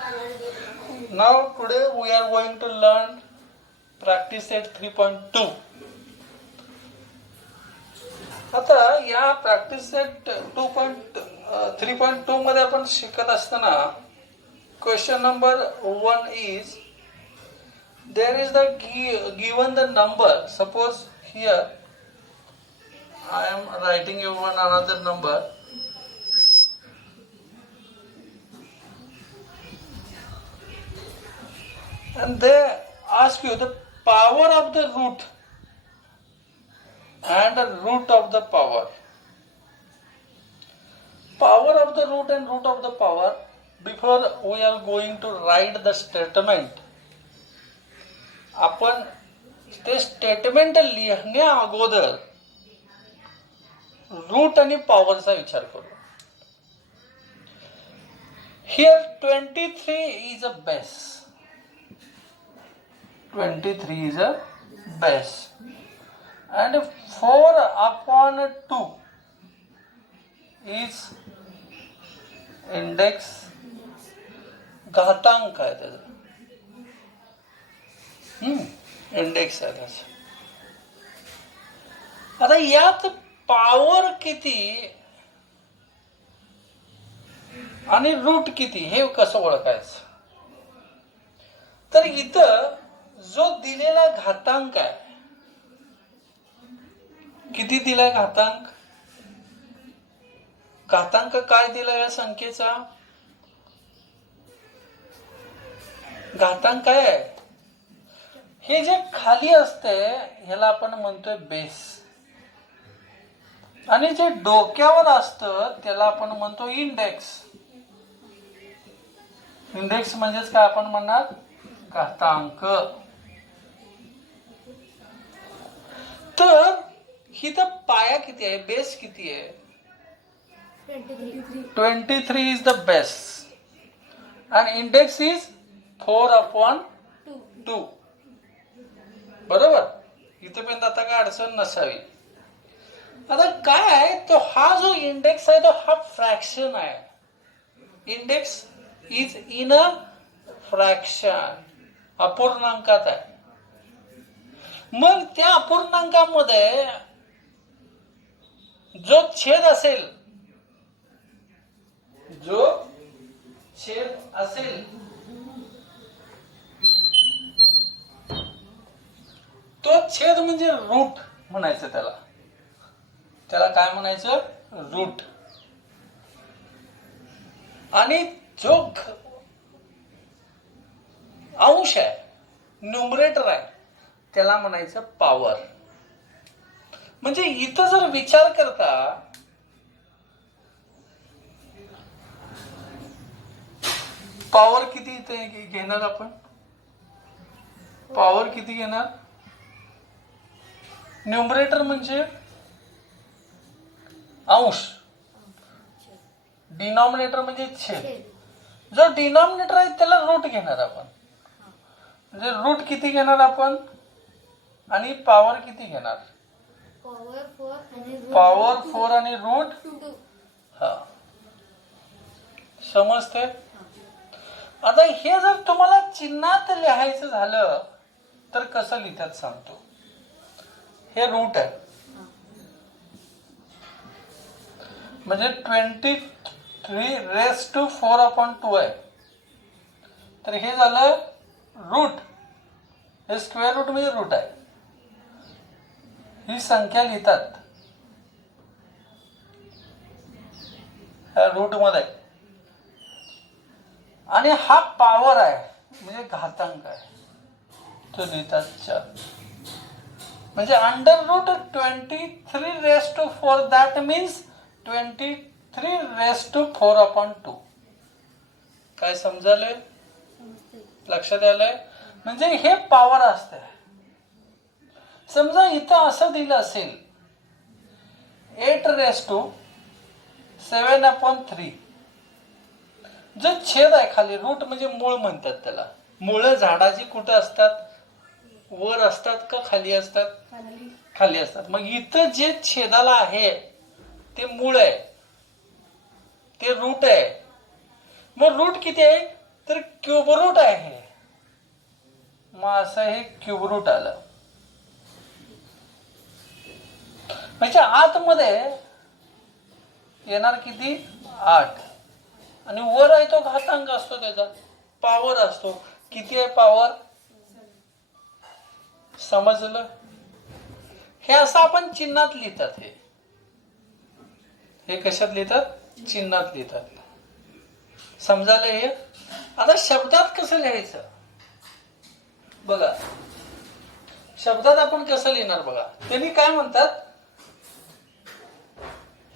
Now today we are going to learn practice set 3.2. आता या practice set 3.2 मध्ये आपण शिकत असताना question number 1 is there is the given the number. Suppose here I am writing you one another number. And they ask you the power of the root and the root of the power. Power of the root and root of the power. Before we are going to write the statement, आपण ते statement लिहिण्या अगोदर route आणि पॉवरचा विचार करू. Here 23 is a base. 23 is a base and 4 upon 2 is index. घातांक आहे त्याचा, इंडेक्स आहे त्याचा. आता यात पॉवर किती आणि रूट किती हे कसं ओळखायचं. तर इथं जो दिलेला घातांक आहे, किती दिलाय घातांक. घातांक काय दिला या संख्येचा. घातांक काय आहे. हे जे खाली असते ह्याला आपण म्हणतोय बेस आणि जे डोक्यावर असतं त्याला आपण म्हणतो इंडेक्स. इंडेक्स म्हणजेच काय आपण म्हणणार घातांक. तर हिथं पाया किती आहे, बेस किती आहे. 23 इज द बेस आणि इंडेक्स इज 4 upon 2. बरोबर. इथं पण आता काय अडचण नसावी. आता काय आहे तो हा जो इंडेक्स आहे तो हा फ्रॅक्शन आहे. Index is in a fraction, अपूर्णांकात आहे. मग त्या अपूर्णांकामध्ये जो छेद असेल, तो छेद म्हणजे रूट म्हणायचं. त्याला काय म्हणायचं, रूट. आणि जो अंश आहे, न्यूमरेटर आहे, त्याला म्हणायचं पॉवर. म्हणजे इथं जर विचार करता पॉवर किती इथे घेणार आपण. पॉवर किती घेणार. न्यूमरेटर म्हणजे अंश, डिनॉमिनेटर म्हणजे छेद. जो डिनॉमिनेटर आहे त्याला रूट घेणार आपण. म्हणजे रूट किती घेणार आपण आणि पॉवर किती घेणार. पॉवर 4 आणि रूट. हा, समजते. आता हे जर तुम्हाला चिन्हात लिहायचं झालं तर कसं लिहितात सांगतो. हे रूट आहे म्हणजे 23 raised to 4 upon 2 आहे. तर हे झालं रूट. हे स्क्वेअर रूट म्हणजे रूट आहे. ही संख्या लिहितात रूट मध्ये. आणि हा पॉवर आहे म्हणजे घातांक आहे, तो लिहितात 4. म्हणजे under root 23 raised to 4 that means 23 raised to 4 upon 2. काय समजायलंय, लक्षात आलंय. म्हणजे हे पॉवर असते. समजा इथं असं दिलं असेल 8 raised to 7 upon 3. जो छेद आहे खाली, रूट म्हणजे मूळ म्हणतात त्याला. मुळं झाडाची कुठं असतात, वर असतात का खाली असतात. खाली असतात. मग इथं जे छेदाला आहे ते मूळ आहे, ते रूट आहे. मग रूट किती आहे तर क्यूब रूट आहे, मग असं हे क्यूब रूट आलं. म्हणजे आतमध्ये येणार किती? 8. आणि वर आहे तो घातांक असतो, त्याचा पॉवर असतो. किती आहे पॉवर? समजलं? हे असं आपण चिन्हात लिहितात. हे कशात लिहितात? चिन्हात लिहितात. समजायला हे? आता शब्दात कसं लिहायचं बघा. शब्दात आपण कसं लिहिणार बघा. त्यांनी काय म्हणतात?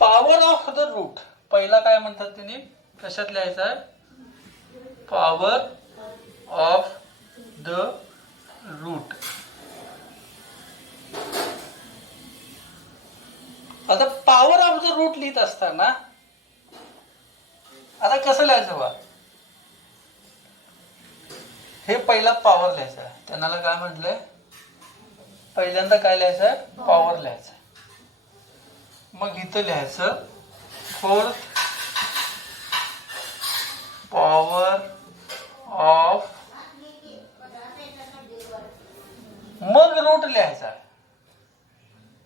Power of the root. पहिला काय म्हणतात त्यांनी? कशात लिहायचं आहे? Power of the root. आता पॉवर ऑफ द रूट लिहित असताना आता कसं लिहायचं बा? हे पहिला पॉवर लिहायचं आहे. त्यांना काय म्हटलंय? पहिल्यांदा काय लिहायचं आहे? पॉवर लिहायचं. मग इथं लिहायचं 4th पॉवर ऑफ, मग रूट लिहायचा.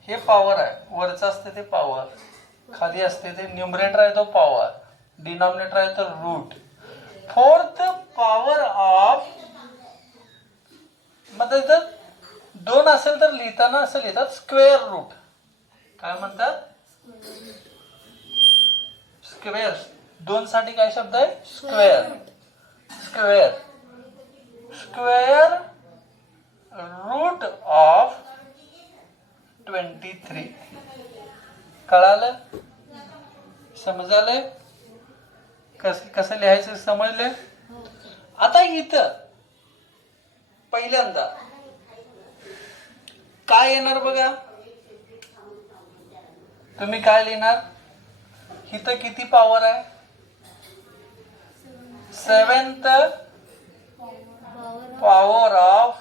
हे पॉवर आहे, वरचं असते ते पॉवर, खाली असते ते न्यूमरेटर आहे तो पॉवर, डिनॉमिनेटर आहे तो रूट. 4th पॉवर ऑफ, मग इथं 2 असेल तर लिहिताना असं लिहितात स्क्वेअर रूट. काय म्हणतात? स्क्वेअर. 2 साठी काय शब्द आहे? Square. Square. Square root of 23. कळालं? समजालं? कसं लिहायचं समजलं? आता इथं पहिल्यांदा काय येणार बघा. तुम्ही काय लिहिणार? इथं किती पॉवर आहे? 7th power of.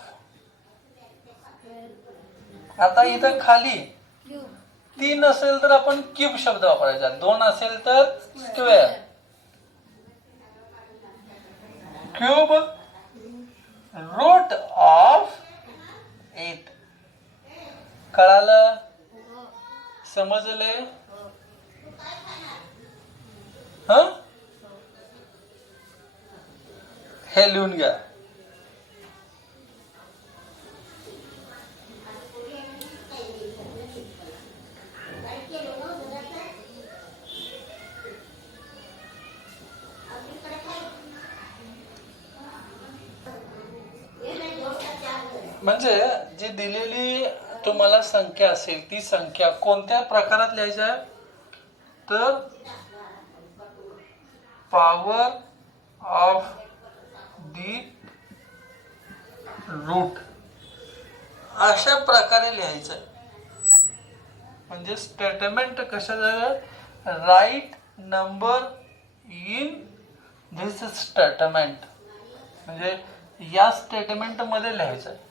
आता इथं खाली 3 असेल तर आपण क्यूब शब्द वापरायचा, 2 असेल तर स्क्वेअर. Cube root of 8. कळालं? समजले? हं? हे लिहून घ्या. म्हणजे जी दिलेली तुम्हाला संख्या असेल, ती संख्या कोणत्या प्रकारात लिहायची आहे? तर पॉवर ऑफ दी रूट अशा प्रकारे लिहायचं. म्हणजे स्टेटमेंट कसं झालं? Right number in this statement. म्हणजे या स्टेटमेंट मध्ये लिहायचं आहे.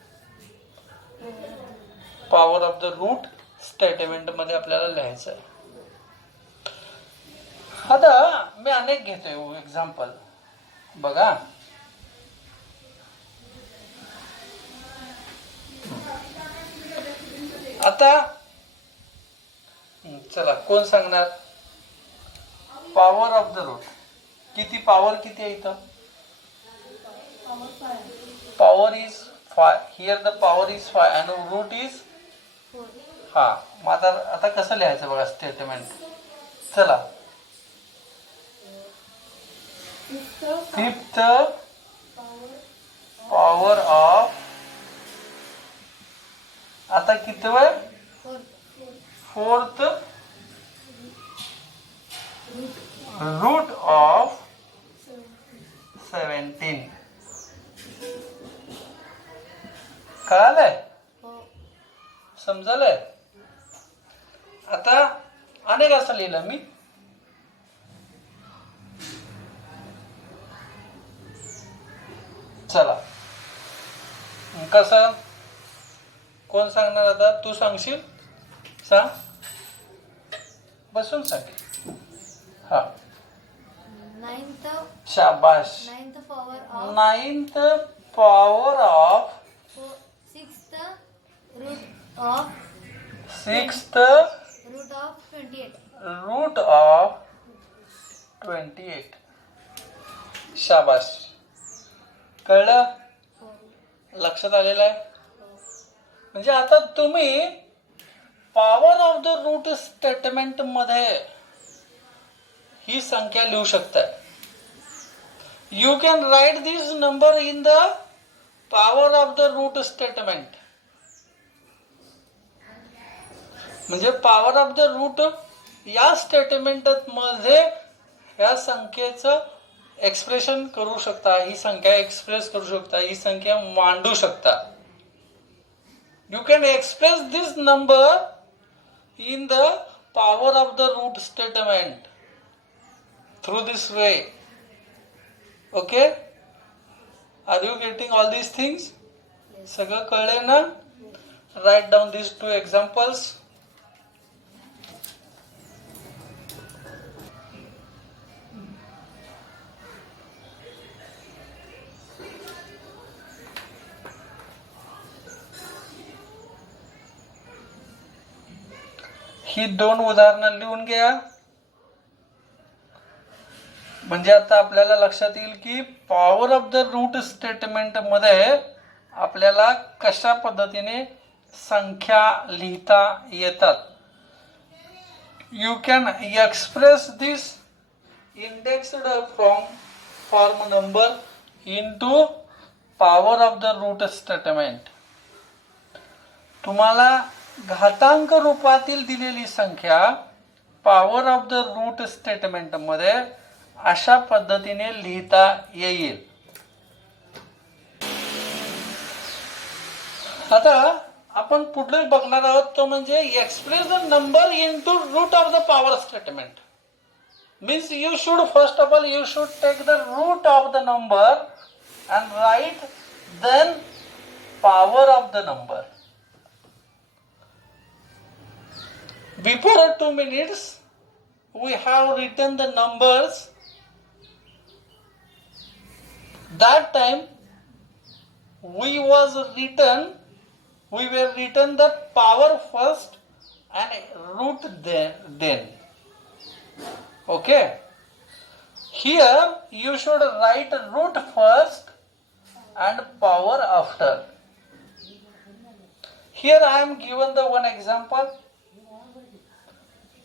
Power of the root statement मध्ये आपल्याला लिहायचं आहे. आता मी अनेक घेतोय एक्झाम्पल बघा. आता चला कोण सांगणार? पॉवर ऑफ द रूट किती? पॉवर किती आहे इथं? Power is 5. Here the power is 5 and root is 4. हा, मग आता कसं लिहायचं बघा स्टेटमेंट. चला 5th पॉवर ऑफ, आता किती वेळ? 4th route of 17. कळालंय? समजलंय? आता अनेक असं लिहिलं मी. चला कसं? कोण सांगणार? आता तू सांगशील? सांग, बसून सांग. हा. शाबाश. Ninth power of sixth root of 28. शाबाश. कळलं? लक्षात आलेलं आहे? म्हणजे आता तुम्ही power of the root statement मध्ये ही संख्या लिहू शकता. You can write this number in the power of the root statement. म्हणजे पॉवर ऑफ द रूट या स्टेटमेंट मध्ये या संख्येचं एक्सप्रेशन करू शकता. ही संख्या एक्सप्रेस करू शकता. ही संख्या मांडू शकता. You can express this number in the power of the root statement through this way. Okay? Are you getting all these things? सगळं कळलंय ना? Write down these two examples. ही दोन उदाहरणं लिहून घ्या. म्हणजे आता आपल्याला लक्षात येईल की power of the root statement मध्ये आपल्याला कशा पद्धतीने संख्या लिहिता येतात. You can express this indexed from form number into power of the root statement. तुम्हाला घातांक रूपातील दिलेली संख्या power of the root statement मध्ये अशा पद्धतीने लिहिता येईल. आता आपण पुढे बघणार आहोत तो म्हणजे express the number into root of the power statement. Means you should first of all you should take the root of the number and write then power of the number. Before 2 minutes, we have written the numbers. That time, we were written the power first and root then. Okay. Here, you should write root first and power after. Here I am given the one example.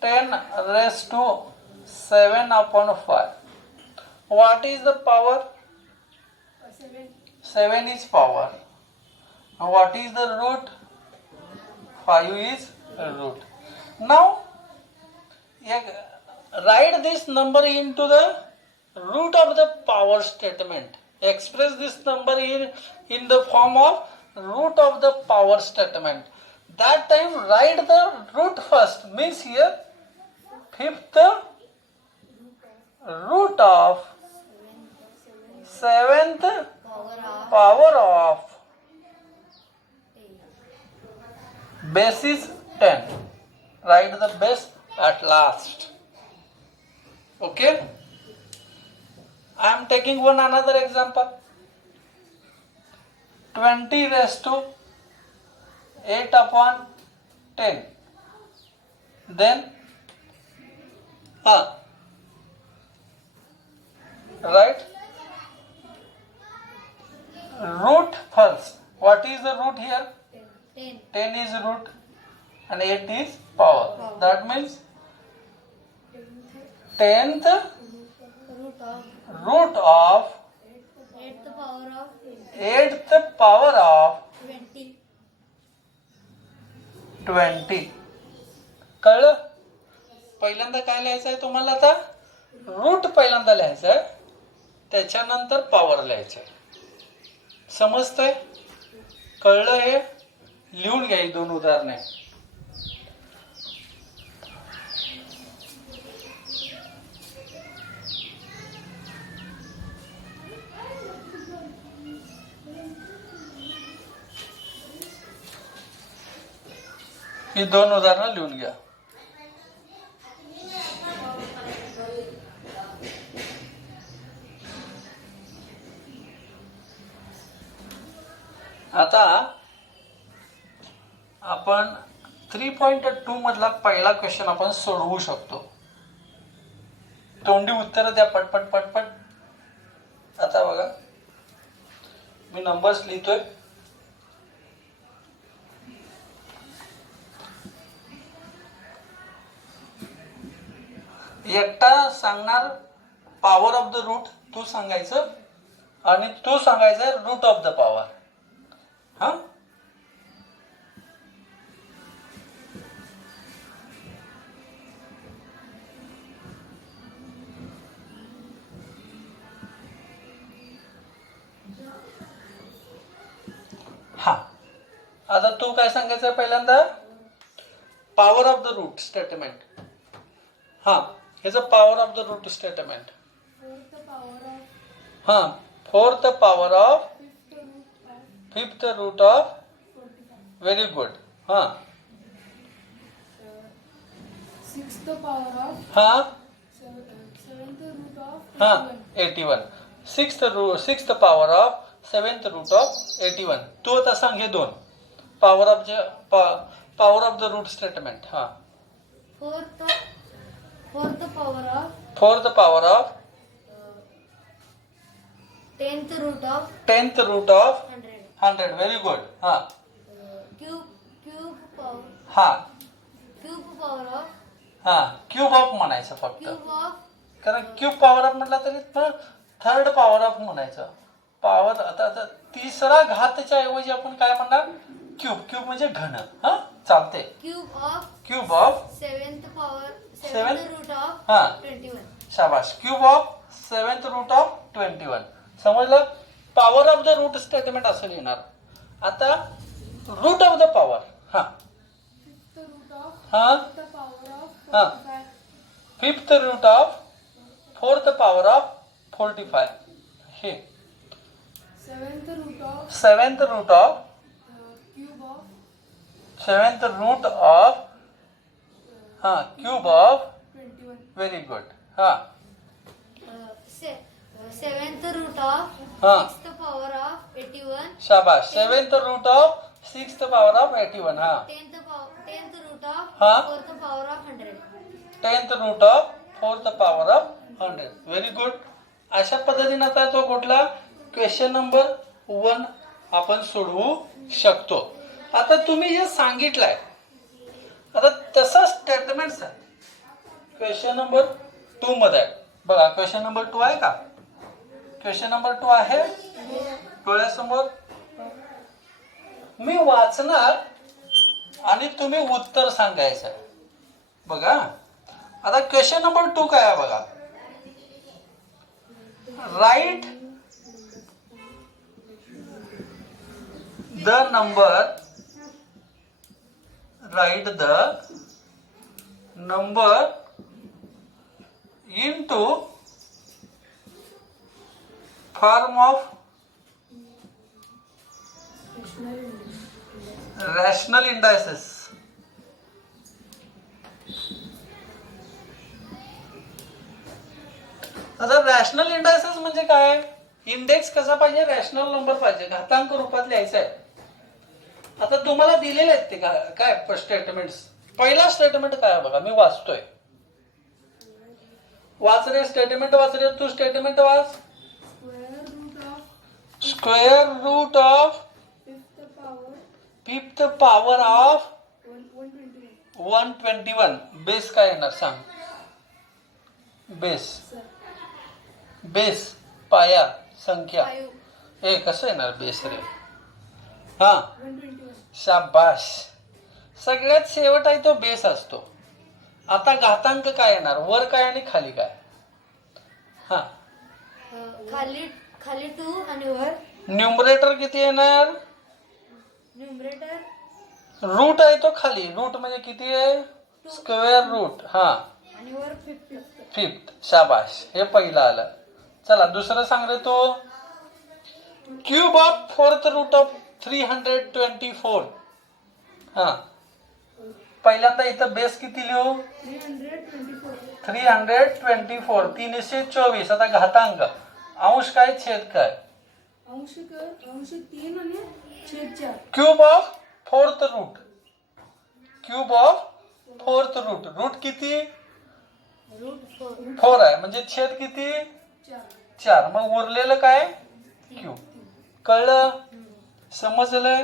10 raised to 7 upon 5. What is the power? 7 is power. And what is the root? 5 is root. Now, write this number into the root of the power statement. Express this number in the form of root of the power statement. That time write the root first. Means here fifth root of seventh power of base is 10. Write the base at last. Okay. I am taking another example. 20 raised to 8 upon 10. Then right, root first. What is the root here? 10. 10 is root and 8 is power. That means 10th root of 8th power of 20. कळलं? पहिल्यांदा काय लिहायचं आहे तुम्हाला आता? Route पहिल्यांदा लिहायचं आहे, त्याच्यानंतर पॉवर लिहायचं आहे. समजतंय? कळलं? हे लिहून घ्या ही दोन उदाहरणे. ही दोन उदाहरणं लिहून घ्या. आता आपण 3.2 मधला पहिला क्वेश्चन आपण सोडवू शकतो. तोंडी उत्तर द्या पटपट पटपट. आता बघा मी नंबर्स लिहितोय. एकटा सांगणार पॉवर ऑफ द रूट, तू सांगायचं आणि तू सांगायचं रूट ऑफ द पॉवर. हा हा आता तू काय सांगायचं पहिल्यांदा power of the root statement. हा ह्याचं power of the root statement. हा fourth power of fifth root of. Very good. हा सिक्स्थ पॉवर ऑफ हा सेवन्थ रूट ऑफ हा 81. Sixth power of seventh root of 81. तू आता सांग हे दोन power of the root statement. हा fourth power of fourth power of tenth root of 10th root of 100 100. Very good. हा cube power हा ऑफ हा क्यूब ऑफ म्हणायचं फक्त, क्यूब ऑफ कारण क्यूब पॉवर ऑफ म्हटलं तरी थर्ड पॉवर ऑफ म्हणायचं. पॉवर आता तिसरा घातच्या ऐवजी आपण काय म्हणणार क्यूब म्हणजे घन. हा चालते. Cube of seventh power Seventh? Root of हा 21. शाबाश. Cube of seventh root of 21. समजलं. Power of the root statement असं लिहिणार. आता रूट ऑफ द पॉवर. हा फिफ्थ रूट ऑफ हा पॉवर ऑफ हा 45. Fifth root of fourth power of 45. हे seventh root of seventh root of cube of seventh root of हा cube of. 21. Very good. हा seventh root of हा sixth power of 81. शाबाश. Seventh root of sixth power of 81. हा tenth root of हा fourth power of 100. 10th root of fourth power of 100. Very good. अशा पद्धतीने आता तो कुठला क्वेश्चन नंबर 1 आपण सोडवू शकतो. आता तुम्ही जे सांगितलंय आता तसं स्टेटमेंट क्वेश्चन नंबर 2 मध्ये आहे. बघा क्वेश्चन नंबर 2 आहे का? क्वेश्चन नंबर 2 आहे डोळ्यासमोर. मी वाचणार आणि तुम्ही उत्तर सांगायचं. बघा आता क्वेश्चन नंबर 2 काय आहे बघा. Write the number into form of rational indices. आता रॅशनल इंडायसेस म्हणजे काय? इंडेक्स कसा पाहिजे? रॅशनल नंबर पाहिजे, घातांक रूपात लिहायचा आहे. आता तुम्हाला दिलेले आहेत ते काय स्टेटमेंट्स. पहिला स्टेटमेंट काय बघा, मी वाचतोय. वाच रे स्टेटमेंट, वाच रे तू स्टेटमेंट वाच. Square root of fifth power of 121. Base काय येणार सांग? बेस पाया संख्या. ए कसं येणार बेस रे? हा शाबाश. सगळ्यात शेवट आहे तो बेस असतो. आता घातांक काय येणार? वर काय आणि खाली काय? हा खाली 2 आणि वर न्यूमरेटर किती येणार? न्यूमरेटर रूट आहे तो खाली. रूट म्हणजे किती आहे? Square root. हा आणि वर फिफ्थ. शाबाश. हे पहिलं आलं. चला दुसरं सांग रे तू. Cube of fourth root of 324. हा पहिल्यांदा इथं बेस किती लिहू? 324. 324. आता घातांक. अंश काय छेद काय? अंश 3 आणि छेद 4. Cube of fourth root. Cube of fourth root. Root किती? रूट 4. 4 आहे म्हणजे छेद किती? 4. 4. मग उरलेलं काय? क्यूब. कळलं? समजलंय?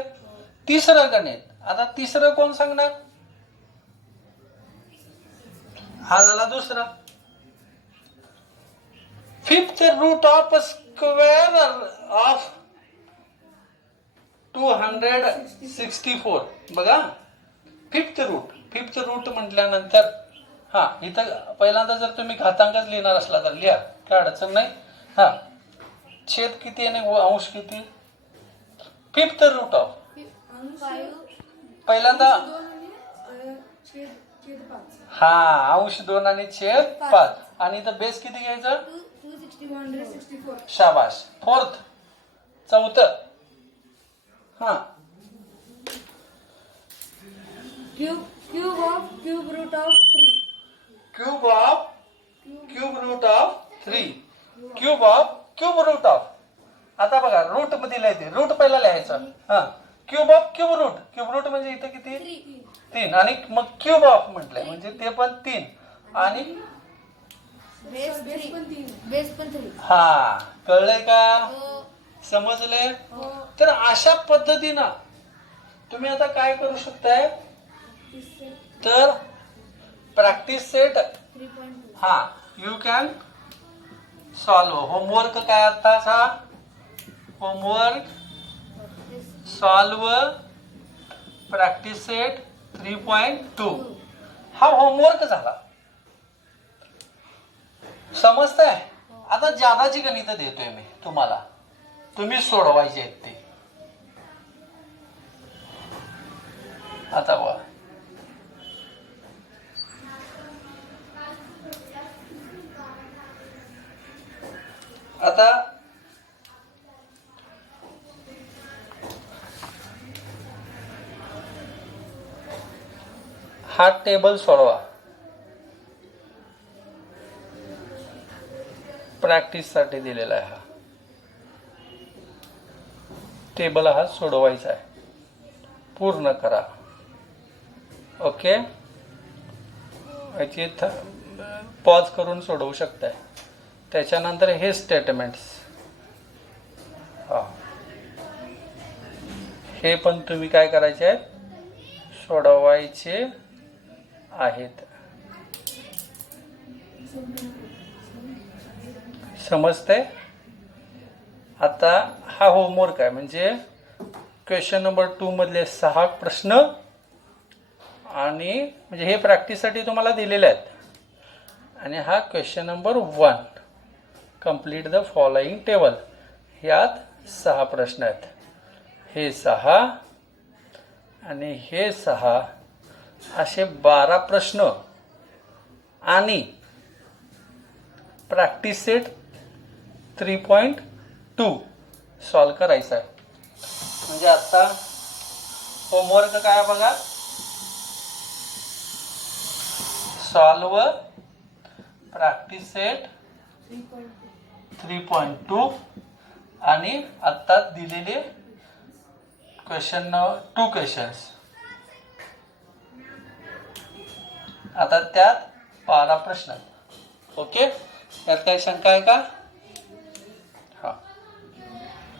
तिसरं गणित. आता तिसरं कोण सांगणार? हा झाला दुसरा. Fifth root of square of 264. बघा, फिफ्थ रूट म्हटल्यानंतर हा इथं पहिल्यांदा जर तुम्ही घातांकच लिहिणार असला तर लिहा, काय अडचण नाही. हा छेद किती आणि अंश किती? फिफ्थ रूट ऑफ अंश 5. पहिल्यांदा 2 आणि छेद 5. हा अंश 2 आणि छेद 5. आणि इथं बेस किती घ्यायचं? 164. शाबाश. फोर्थ, चौथं. हा cube of cube root of 3. Cube of cube root of 3. Cube of cube root of. आता बघा रूट मध्ये लिहायचे. रूट पहिला लिहायचं. हा cube of cube root. Cube root म्हणजे इथं किती? 3. आणि मग क्यूब ऑफ म्हटलंय म्हणजे ते पण 3 आणि बेस बेस 3. पण 3. बेस पण 3. हा. कळलंय का? हो. समजलंय? हो. तर अशा पद्धतीनं तुम्ही आता काय करू शकताय? तर प्रॅक्टिस सेट 3.2. हा यू कॅन सॉल्व. होमवर्क काय आताचा? Homework solve practice set 3.2. हा होमवर्क झाला. समजतंय? आता जादाची गणितं देतोय मी तुम्हाला, तुम्ही सोडवायचे आहेत ते. आता बघा, आता हा टेबल सोडवा. प्रॅक्टिस साठी दिलेला आहे. हा टेबल हा सोडवायचा आहे. पूर्ण करा. ओके. याची पॉज करून सोडवू शकताय. त्याच्यानंतर हे स्टेटमेंट्स हा हे पण तुम्ही काय करायचे आहेत? सोडवायचे आहेत. समजतंय? आता हा होमवर्क आहे म्हणजे क्वेश्चन नंबर 2 मधले 6 प्रश्न आणि म्हणजे हे प्रॅक्टिससाठी तुम्हाला दिलेले आहेत. आणि हा question number 1 complete the following table. यात 6 प्रश्न आहेत. हे 6 आणि हे 6 असे 12 प्रश्न आणि प्रॅक्टिस सेट 3.2 सॉल्व करायचा आहे. म्हणजे आता होमवर्क काय बघा? सॉल्व प्रॅक्टिस सेट 3.2 आणि आता दिलेले क्वेश्चन 2 क्वेश्चन्स. आता त्यात 12 प्रश्न. ओके. त्यात काही शंका आहे का?